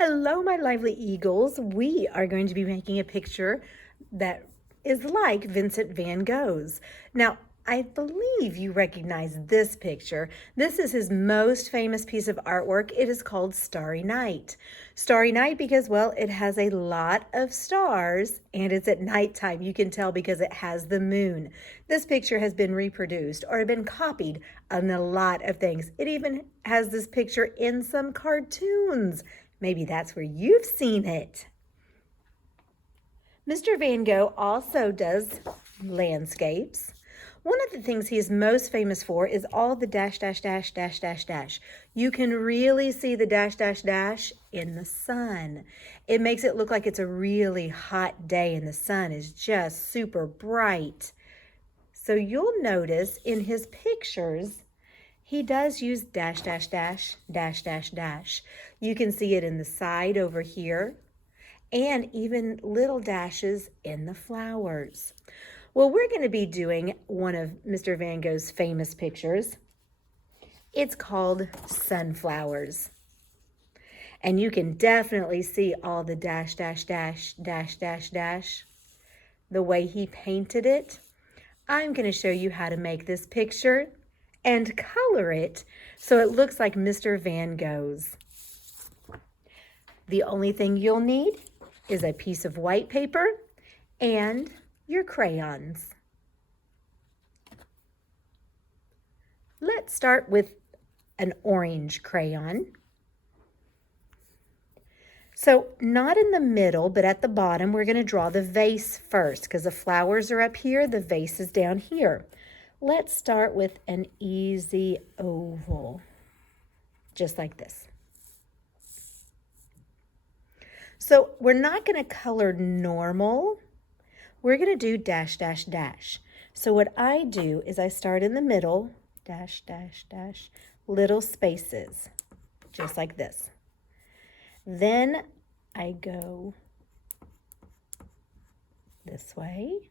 Hello, my lively eagles. We are going to be making a picture that is like Vincent van Gogh's. Now, I believe you recognize this picture. This is his most famous piece of artwork. It is called Starry Night. Starry Night because, well, it has a lot of stars and it's at nighttime. You can tell because it has the moon. This picture has been reproduced or been copied on a lot of things. It even has this picture in some cartoons. Maybe that's where you've seen it. Mr. Van Gogh also does landscapes. One of the things he is most famous for is all the dash, dash, dash, dash, dash, dash. You can really see the dash, dash, dash in the sun. It makes it look like it's a really hot day and the sun is just super bright. So you'll notice in his pictures, he does use dash, dash, dash, dash, dash, dash. You can see it in the side over here and even little dashes in the flowers. Well, we're going to be doing one of Mr. Van Gogh's famous pictures. It's called Sunflowers. And you can definitely see all the dash, dash, dash, dash, dash, dash, the way he painted it. I'm going to show you how to make this picture and color it so it looks like Mr. Van Gogh's. The only thing you'll need is a piece of white paper and your crayons. Let's start with an orange crayon. So not in the middle, but at the bottom, we're going to draw the vase first because the flowers are up here, the vase is down here. Let's start with an easy oval, just like this. So we're not going to color normal. We're going to do dash, dash, dash. So what I do is I start in the middle, dash, dash, dash, little spaces, just like this. Then I go this way.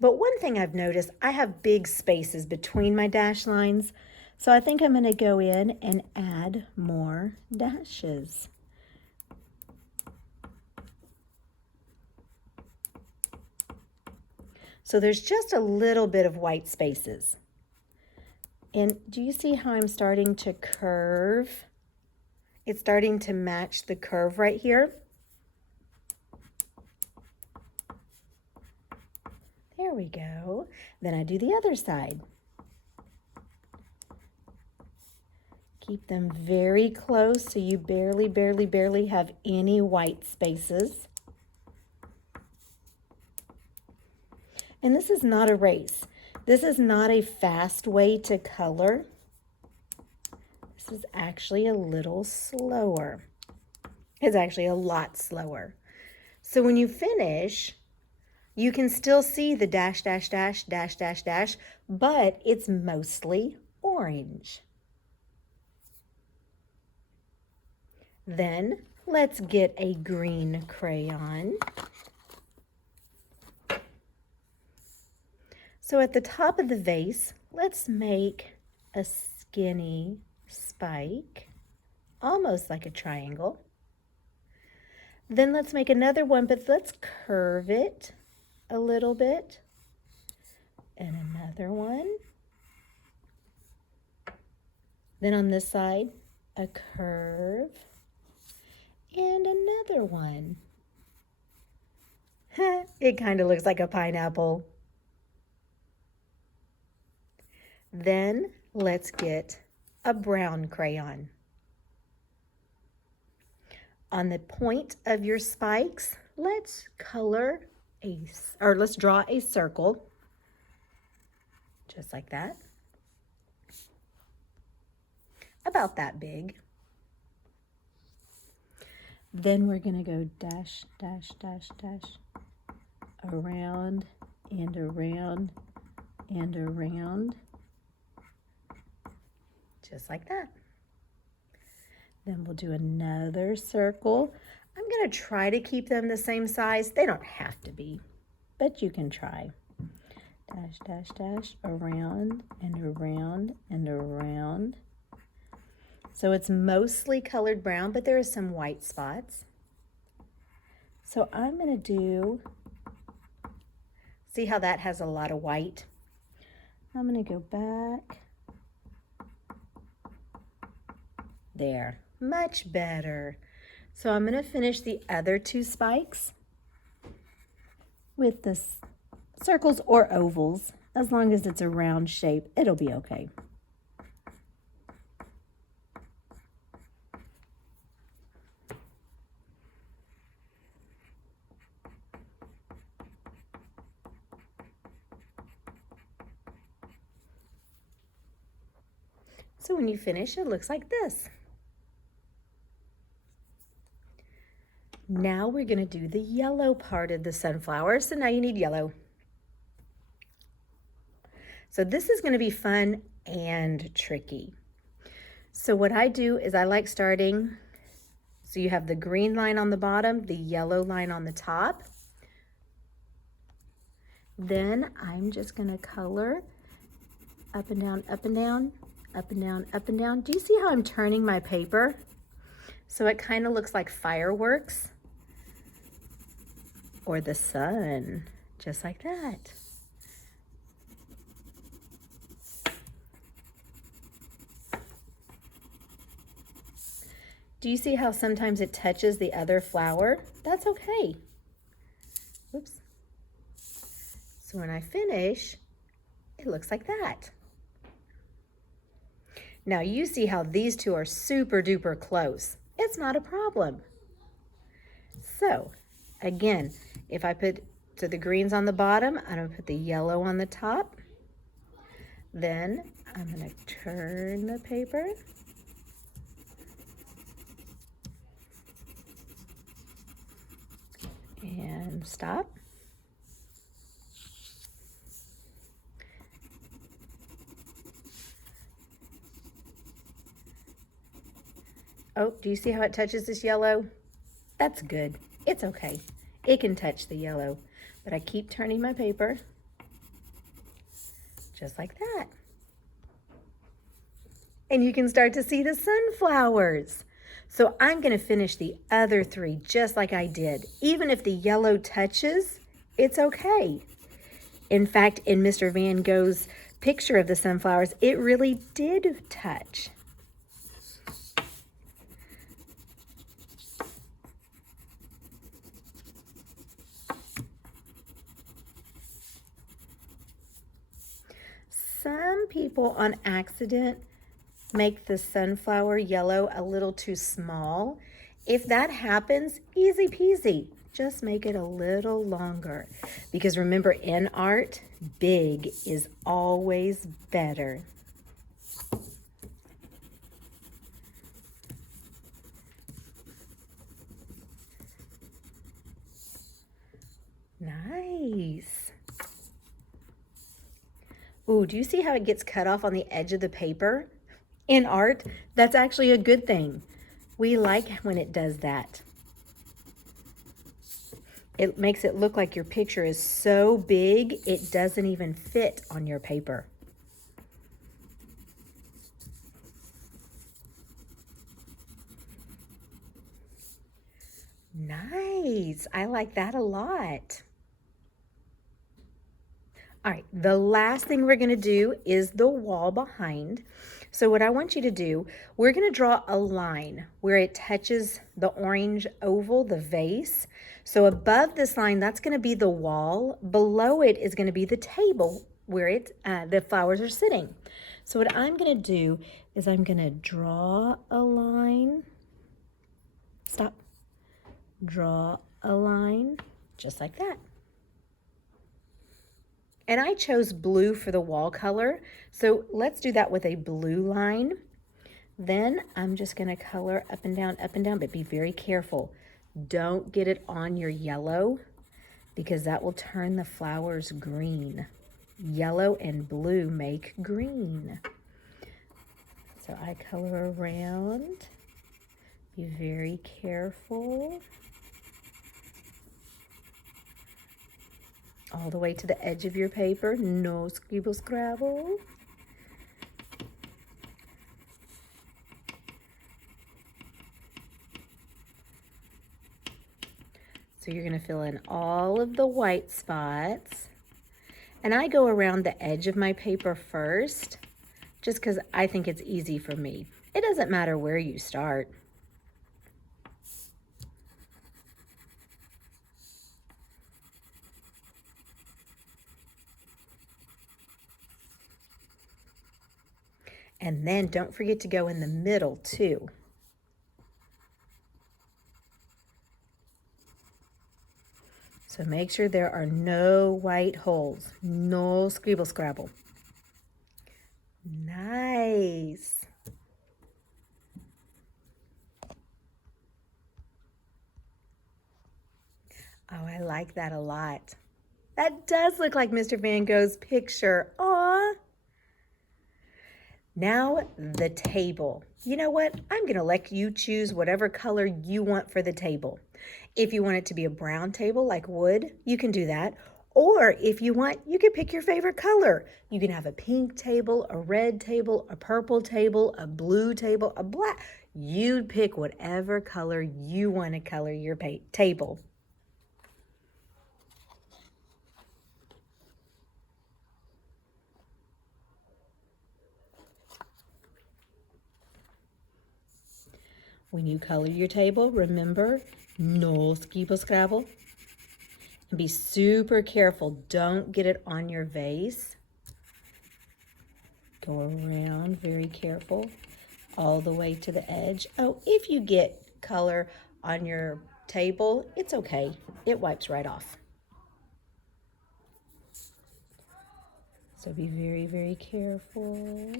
But one thing I've noticed, I have big spaces between my dash lines. So I think I'm going to go in and add more dashes. So there's just a little bit of white spaces. And do you see how I'm starting to curve? It's starting to match the curve right here. There we go. Then I do the other side. Keep them very close so you barely have any white spaces. And this is not a race. This is not a fast way to color. This is actually a little slower. It's actually a lot slower. So when you finish, you can still see the dash, dash, dash, dash, dash, dash, but it's mostly orange. Then let's get a green crayon. So at the top of the vase, let's make a skinny spike, almost like a triangle. Then let's make another one, but let's curve it a little bit. And another one. Then on this side, a curve. And another one. It kind of looks like a pineapple. Then let's get a brown crayon. On the point of your spikes, let's draw a circle, just like that, about that big. Then we're going to go dash, dash, dash, dash, around and around and around, just like that. Then we'll do another circle. I'm going to try to keep them the same size. They don't have to be, but you can try. dash, dash, dash, around and around and around. So it's mostly colored brown, but there are some white spots. So I'm going to do, see how that has a lot of white? I'm going to go back. There, much better. So I'm going to finish the other two spikes with the circles or ovals. As long as it's a round shape, it'll be okay. So when you finish, it looks like this. Now we're going to do the yellow part of the sunflower. So now you need yellow. So this is going to be fun and tricky. So what I do is I like starting, so you have the green line on the bottom, the yellow line on the top. Then I'm just going to color up and down, up and down, up and down, up and down. Do you see how I'm turning my paper? So it kind of looks like fireworks or the sun, just like that. Do you see how sometimes it touches the other flower? That's okay. Oops. So when I finish, it looks like that. Now you see how these two are super duper close. It's not a problem. So again, if I put the greens on the bottom, I'm going to put the yellow on the top. Then I'm going to turn the paper. And stop. Oh, do you see how it touches this yellow? That's good. It's okay. It can touch the yellow, but I keep turning my paper just like that. And you can start to see the sunflowers. So I'm going to finish the other three just like I did. Even if the yellow touches, it's okay. In fact, in Mr. Van Gogh's picture of the sunflowers, it really did touch. Some people on accident make the sunflower yellow a little too small. If that happens, easy peasy. Just make it a little longer. Because remember, in art, big is always better. Nice. Ooh, do you see how it gets cut off on the edge of the paper? In art, that's actually a good thing. We like when it does that. It makes it look like your picture is so big, it doesn't even fit on your paper. Nice. I like that a lot. All right, the last thing we're going to do is the wall behind. So what I want you to do, we're going to draw a line where it touches the orange oval, the vase. So above this line, that's going to be the wall. Below it is going to be the table where the flowers are sitting. So what I'm going to do is I'm going to draw a line. Stop. Draw a line just like that. And I chose blue for the wall color, so let's do that with a blue line. Then I'm just going to color up and down, but be very careful. Don't get it on your yellow because that will turn the flowers green. Yellow and blue make green. So I color around. Be very careful. all the way to the edge of your paper. No scribble scrabble. So you're going to fill in all of the white spots. And I go around the edge of my paper first, just because I think it's easy for me. It doesn't matter where you start. And then don't forget to go in the middle too. So make sure there are no white holes, no scribble scrabble. Nice. Oh, I like that a lot. That does look like Mr. Van Gogh's picture. Aw. Now the table. You know what? I'm going to let you choose whatever color you want for the table. If you want it to be a brown table like wood, you can do that. Or if you want, you can pick your favorite color. You can have a pink table, a red table, a purple table, a blue table, a black. You pick whatever color you want to color your table. When you color your table, remember, no scribble scrabble. And be super careful. Don't get it on your vase. Go around, very careful, all the way to the edge. Oh, if you get color on your table, it's okay. It wipes right off. So be very, very careful.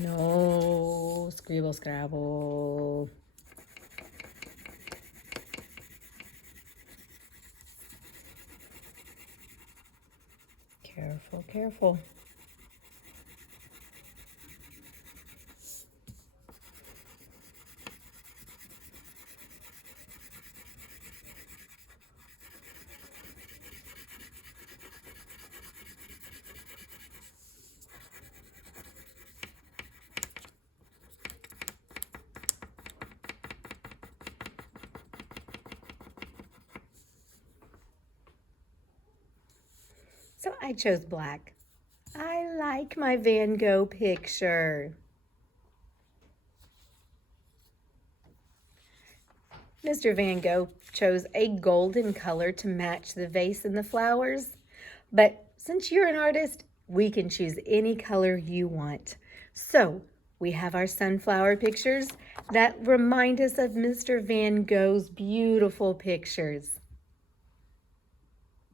No scribble scrabble. Careful, careful. So I chose black. I like my Van Gogh picture. Mr. Van Gogh chose a golden color to match the vase and the flowers. But since you're an artist, we can choose any color you want. So we have our sunflower pictures that remind us of Mr. Van Gogh's beautiful pictures.